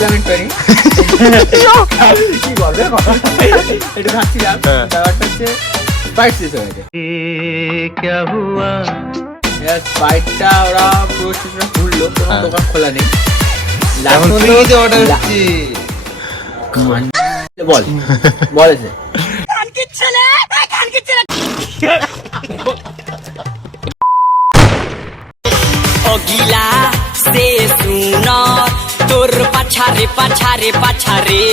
খাচ্ছিলাম কি বলবে একটু খাচ্ছিলাম, ব্যাপারটা হচ্ছে স্প্রাইট শেষ হয়ে গেছে। স্প্রাইটটা ওরা পুরো শেষটা খুললো, কোনো দোকান খোলা নেই। বল বলেছে অগিলা সে শুনো তোর পাছারে পাছারে পাছারে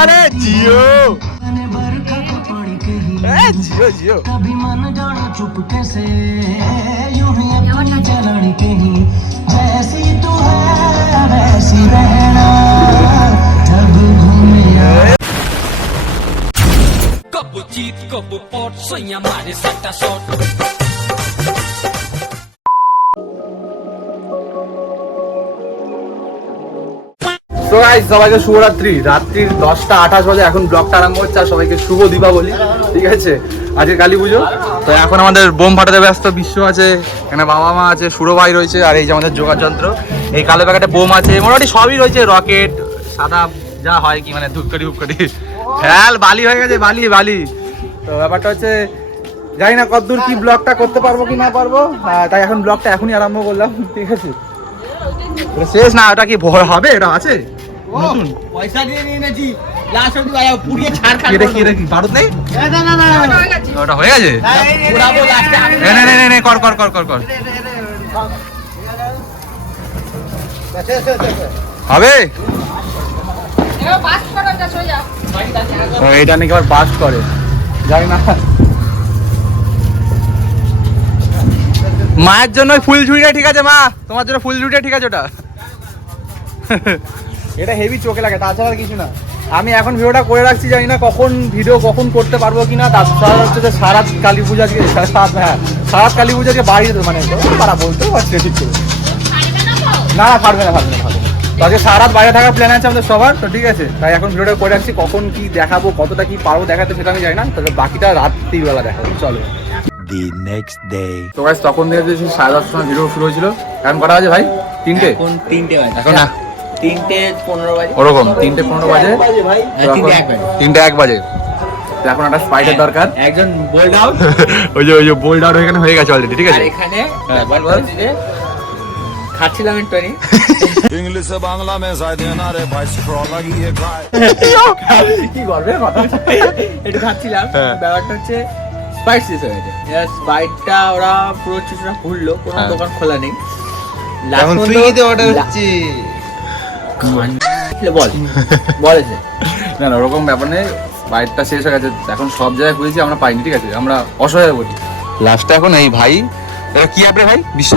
अरे जियो जियो जियो कभी मन जाना चुप कैसे यूं ही अपनी चलनी कहीं जैसी तू है वैसी रहना जब घूमे कब जीत कब पॉट सोया मारे सट्टा शॉट তো গাইস সবাইকে শুভরাত্রি। রাত্রির 10টা 28 বাজে, এখন ব্লগটা আরম্ভ হচ্ছে। আর সবাইকে শুভ দীপাবলি। ঠিক আছে, আজকে কালী পুজো, তো এখন আমাদের বোম ফাটাতে ব্যস্ত বিশ্ব আছে, এখানে বাবা মা আছে, সুরো ভাই রয়েছে, আর এই যে আমাদের যোগার যন্ত্র, এই কালো প্যাকেটে বোম আছে, মোটামুটি সবই রয়েছে, রকেট সাদা যা হয় কি মানে ধূপকাঠি ফুপকাঠি হ্যাঁ বালি হয়ে গেছে, বালি বালি। তো ব্যাপারটা হচ্ছে জানি না কতদূর কি ব্লগটা করতে পারবো কি না পারবো, তাই এখন ব্লগটা এখনই আরম্ভ করলাম। ঠিক আছে, শেষ না, ওটা কি ভয় হবে, এটা আছে নতুন পয়সা দিয়ে নিয়ে এনেছি, লাস্ট অবধি বাজাও পুড়িয়ে ছাড় খাড় এটা কি, এটা কি বারুদ নেই? না না না ওটা হয়ে গেছে, পুরাবো লাস্টে। নে নে নে নে কর কর কর কর কর হবে। এইটা নাকি আবার বাস্ট করে, জানি না। মায়ের জন্য ফুল ঝুড়িটা ঠিক আছে, মা তোমার জন্য ফুল ঝুড়িটা ঠিক আছে, ওটা এটা হেভি চোখে লাগে, তাছাড়া আর কিছু না। আমি এখন ভিডিওটা করে রাখছি, জানি না কখন ভিডিও কখন করতে পারবো কিনা। তাছাড়া হচ্ছে যে সারা কালী পূজা আজকে, সারা কালী পূজা আজকে বাড়ি মানে পারা বলতেও পারছি ঠিক করে। না না পারবে না পারবে না পারবে না, তো আজকে সারা রাত বাইরে থাকার প্ল্যান আছে আমাদের সবার, তো ঠিক আছে, তাই এখন ভিডিওটা করে রাখছি। কখন কি দেখাবো, কতটা কি পারবো দেখাতে সেটা আমি জানি না, তবে বাকিটা রাত্রিবেলা দেখাবো। চলো The next day. তো গাইস তখন থেকে যে 10:30 সময় ভিডিও শুরু হয়েছিল, এখন কটা বাজে ভাই? 3টে, এখন 3টে বাজে, এখন না 3:15 বাজে, ওরকম 3:15 বাজে, ভাই 3:01 বাজে। তো এখন একটা স্পাইটের দরকার, একজন বোল্ড আউট, ওই যে বোল্ড আউট এখানে হয়ে গেছে অলরেডি। ঠিক আর আছে, এখানে হ্যাঁ, বল, বল। খাচ্ছিলাম একটু इंग्लिश से बांग्ला में शायद ना रे भाई स्क्रॉल लगी है गाय কি করবে কথা একটু খাচ্ছিলাম, হ্যাঁ। ব্যাপারটা হচ্ছে স্প্রাইট শেষ হয়ে গেছে। স্প্রাইটটা ওরা পুরো শেষটা খুললো, কোনো হ্যাঁ। দোকান খোলা নেই। এখন সুইগিতে অর্ডার হচ্ছে, বল বলেছে না না ওরকম ব্যাপার নেই। স্প্রাইটটা শেষ হয়ে গেছে, এখন সব জায়গায় খুঁজেছি, আমরা পাইনি। ঠিক আছে, আমরা অসহায় বলি। লাস্টে এখন এই ভাই, এটা কি অ্যাপ রে ভাই? বিশ্ব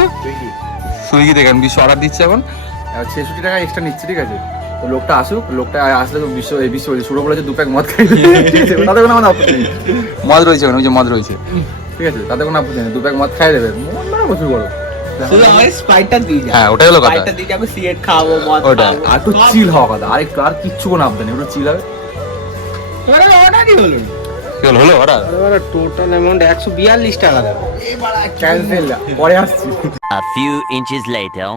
সুইগি দেখেন, বিশ্ব অর্ডার দিচ্ছে এখন 66 টাকা এক্সট্রা নিচ্ছে। ঠিক আছে, তো লোকটা আসুক, লোকটা আসলে তো বিশ্ব এই বিশ্ব শুরু বলেছে 2 প্যাক মদ খাই। ঠিক আছে, তাতে কোনো আমাদের আপত্তি নেই, মদ রয়েছে ওখানে, ওই যে মদ রয়েছে। ঠিক আছে, তাতে কোনো আপত্তি নেই, 2 প্যাক মদ খাই দেবে, মন মানে প্রচুর বড়। শুধু আমার স্প্রাইটটা দিয়ে যা, হ্যাঁ ওটাই হলো কথা, স্প্রাইটটা দিয়ে যাবে, সিগারেট খাবো, মদ ওটা খাবো, আর একটু চিল হওয়া কথা, আর কিচ্ছু কোনো আপত্তি নেই, ওটা চিল হবে। ওটা অর্ডারই হলো না। কি হলো অর্ডার? টোটাল অ্যামাউন্ট 142 টাকা দেবে। ক্যান্সেল, পরে আসছি। A few inches later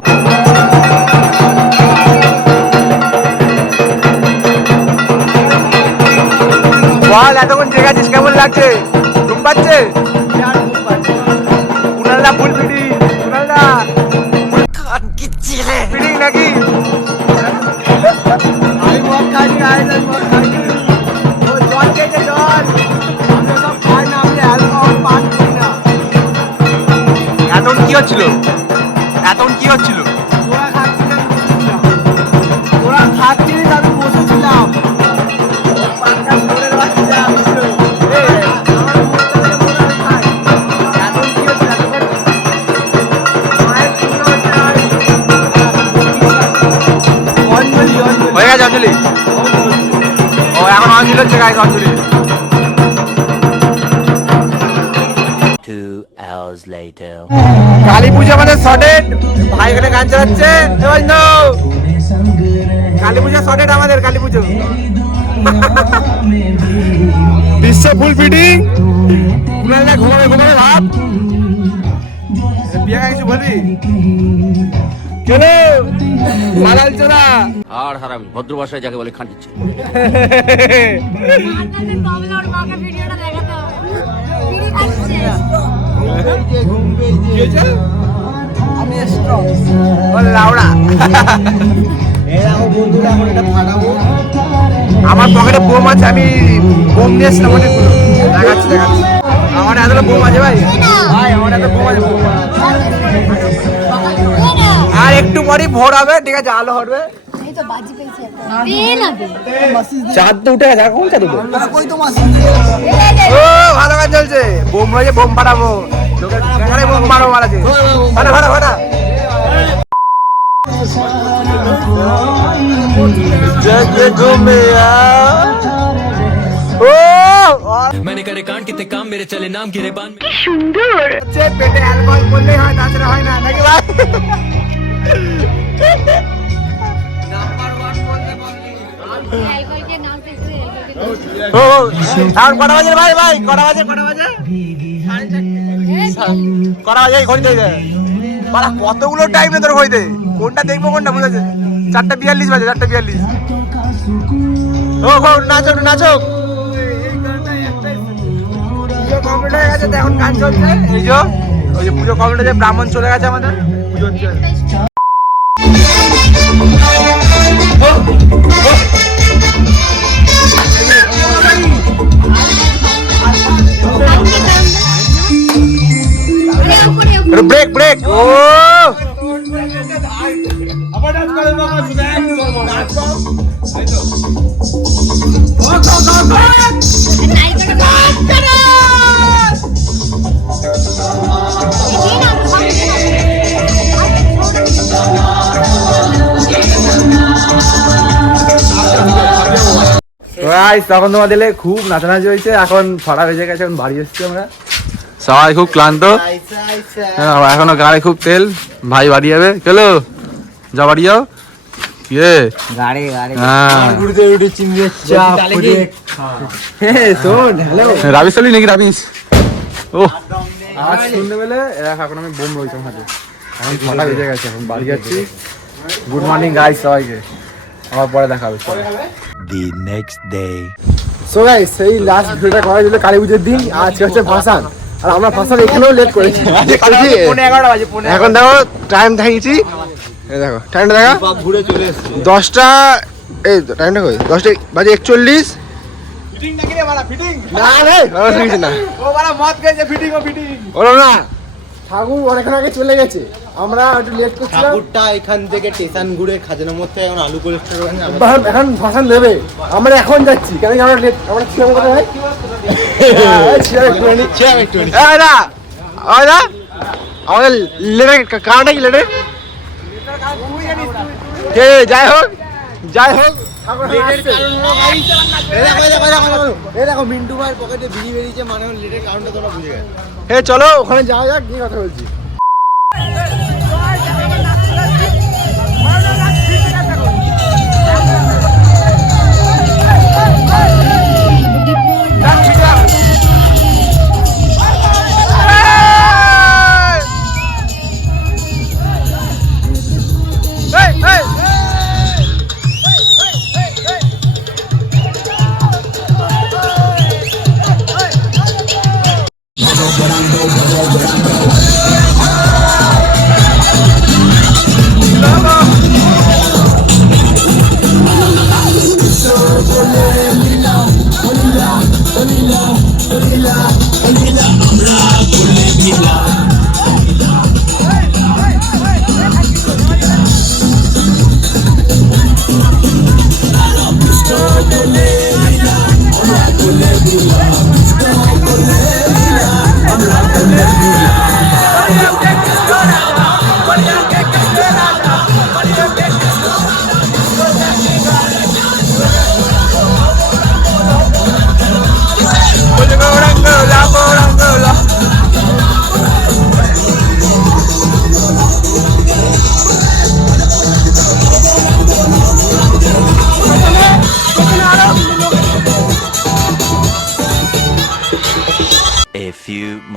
বল এতক্ষণ ঠিক আছিস, কেমন লাগছে? ঘুম পাচ্ছে? কুনালদা ফুল ফিটিং, কুনালদা কান কি ছেলে ফিটিং নাকি? আমি মদ খাইনি, মদ খাইনি, ও জল খেয়েছে, জল। আমি সব খাই না, আমি অ্যালকোহল পান করি না। এতক্ষণ কি হচ্ছিল? এতক্ষণ কি হচ্ছিল? ওরা খাচ্ছিলেন, বসেছিলাম। ওরা খাচ্ছিলিস, আমি বসেছিলাম। পাঁচটা ফোনের বাচ্চা, বুঝলো? আমার মুখটা দেখে মনে হয় খাই। এখন কি হচ্ছে? এতক্ষণ মায়ের পুজো হচ্ছে, আর অঞ্জলি, অঞ্জলি। হয়ে গেছে অঞ্জলি? ও এখন অঞ্জলি হচ্ছে গাইস, অঞ্জলি। 2 hours later কালী পুজো আমাদের শর্টেড, ভাই এখানে গান চালাচ্ছে। কালী পুজো শর্টেড আমাদের, কালী পুজো বিশ্ব ফুল ফিটিং। কুনালদা ঘুমাবে ঘুমাবে ভাব। বিয়ে কিছু বলবি? চলো মালাল চোরা আর হারামি ভদ্র ভাষায় যাকে বলে খাঁটিচ্ছে। ভিডিওটা দেখাতে হবে বিড়ি খাচ্ছে আমি স্ট্রং লাউড়া এরাও বন্ধুরা এখন এটা ফাটাবো। আমার পকেটে বোম আছে, আমি বোম নিয়ে এসেছিলাম অনেকগুলো। দেখাচ্ছি দেখাচ্ছি আমার এতগুলো বোম আছে ভাই, ভাই আমার এত বোম আছে বোম। আর একটু পরই ভোর হবে, ঠিক আছে, আলো হবে। এই তো বাজি পেয়েছি একটা দে না দে চাঁদ তো উঠে গেছে, কোন চাঁদ উঠে? কই তো মাসি ও ভালো কাজ চলছে, বোম রয়েছে, বোম ফাটাবো, তোকে এখানে বোম মারো মারাছে, ফাটা ফাটা ফাটা। मैंने करे कांड कितने काम मेरे चले नाम गिरे बान में হচ্ছে পেটে অ্যালকোহল করলেই হয়, তাছাড়া হয় না, নাকি ভাই? অ্যালকোহল के नाम से ও এখন কটা বাজে ভাই, ভাই কটা বাজে, কটা বাজে, কটা বাজে ঘড়ি দিয়ে দে। বাড়া কতগুলো টাইম রে তোর ঘড়িতে, কোনটা দেখবো কোনটা বুঝেছে? 4:42 বাজে, 4:42। ও নাচো নাচো, পুজো কমপ্লিট হয়ে গেছে, তো এখন গান চলছে। এই যে ওই যে পুজো কমপ্লিট হয়েছে, ব্রাহ্মণ চলে গেছে আমাদের, পুজো হচ্ছে। ব্রেক ব্রেক, ও তখন তোমাদের খুব নাচানাচি হয়েছে, এখন 6টা বেজে গেছে, এখন বাড়ি এসছি আমরা, সবাই খুব ক্লান্ত, এখনো গাড়ি খুব তেল, ভাই বাড়ি যাবে, চলো যা বাড়ি যাও। কে গাড়ি গাড়ি হ্যাঁ ঘুরতে ঘুরতে চিংড়ি চাপ করে শোন, হ্যালো রাবিস চলি নাকি রাবিস? ও আজ শুনতে পেলে এখন আমি বোম রয়েছে হাতে, এখন 6টা বেজে গেছে, এখন বাড়ি যাচ্ছি। গুড মর্নিং গাইস সবাইকে, আবার পরে দেখা হবে। The next day. So guys, সেই লাস্ট ভিডিওটা করা ছিল কালী পুজোর দিন, আজকে হচ্ছে ভাসান, আর আমরা ভাসান এখানেও লেট করেছি। এখন দেখো টাইম দেখিয়েছি, এই দেখো টাইমটা দেখা, ঘুরে চলে এসেছি 10টা, এই টাইমটা কই 10টা বাজে 41। ফিটিং নাকি রে বাড়া, ফিটিং না রে, কিছু না, ও বাড়া মদ খেয়েছে, ফিটিং ও ফিটিং ওরা না, ঠাকুর অনেকক্ষণ আগে চলে গেছে, আমরা একটু লেট করছিলাম। ঠাকুরটা এখান থেকে স্টেশন ঘুরে খাজানা মোড় থেকে এখন আলু কোলেস্ট্রল এখন ভাসান দেবে, আমরা এখন যাচ্ছি, কেন কি আমরা লেট, আমরা ছিলাম কোথায় ভাই? আমাদের লেটের কারণটা কি লেটের? যাই হোক যাই হোক, দেখো মিন্টু ভাইয়ের পকেটে বিড়ি বেরিয়েছে, মানে লেটের কারণটা তোমরা বুঝে গেছো। হে চলো ওখানে যাওয়া যাক, গিয়ে কথা বলছি।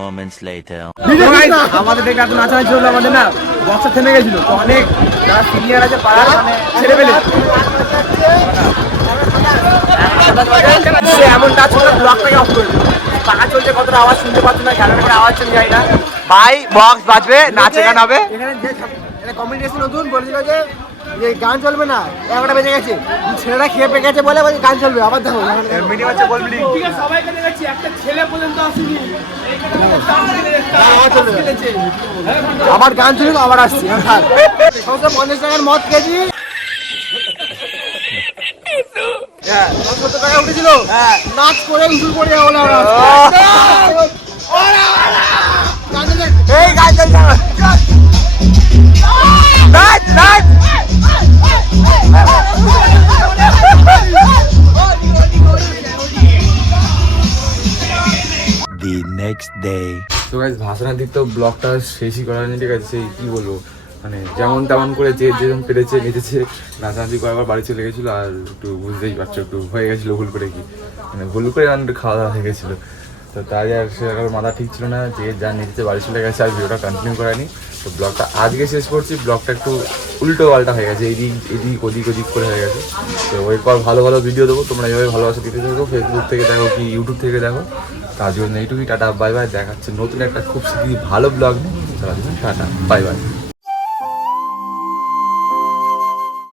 moments later. আমাদের দেখে এত নাচানাচি হলো, আমাদের না বক্সটা থেমে গেছিল, তো অনেক যারা সিনিয়র আছে পাড়ার মানে ছেড়ে পেলে সে এমন নাচ হলো ব্লগটাকে অফ করে দিল। পাখা চলছে, কতটা আওয়াজ শুনতে পাচ্ছ না, গানের করে আওয়াজ চলে যায় না ভাই, বক্স বাজবে, নাচে গান হবে। এখানে যে কমেন্ট এসে নতুন বলেছিল যে গান চলবে না, 11টা বেজে গেছে, ছেলেরা খেয়ে পেয়ে গেছে বলে গান চলবে, আবার দেখো মিনিমাম হচ্ছে বলবি আবার গান চলবে, আবার আসছি। সমস্ত 50 টাকার মদ খেয়েছি, 70 টাকা উঠেছিল, নাচ করে উসুল করে যাবো আমরা। এই গান চলছে, নাচ নাচ। The next day. তো গাইস ভাষণের দিক তো ব্লগটা শেষই করা হয়নি, ঠিক আছে। সেই কী বলবো, মানে যেমন তেমন করে যে যেরকম পেরেছে নেচেছে, নাচানাচি করাবার বাড়ি চলে গেছিলো। আর একটু বুঝতেই পারছো, একটু হয়ে গেছিলো ভুল করে, কি মানে ভুল করে একটু খাওয়া দাওয়া হয়ে গেছিলো। তো তাই আর সেরকম মাথা ঠিক ছিল না, যে যা নেচেছে বাড়ি চলে গেছে, আর ভিডিওটা কন্টিনিউ করায়নি। তো ব্লগটা আজকে শেষ করছি। ব্লগটা একটু উল্টো পাল্টা হয়ে গেছে, এদিক ওদিক করে হয়ে গেছে। তো এরপর ভালো ভালো ভিডিও দেবো, তোমরা এইভাবে ভালোবাসা দিতে থাকো। ফেসবুক থেকে দেখো কি ইউটিউব থেকে দেখো। তার জন্য এইটুকুই, টাটা বাই বাই। দেখাচ্ছে নতুন একটা খুব শীঘ্রই ভালো ব্লগ নিয়ে। Tata bye bye.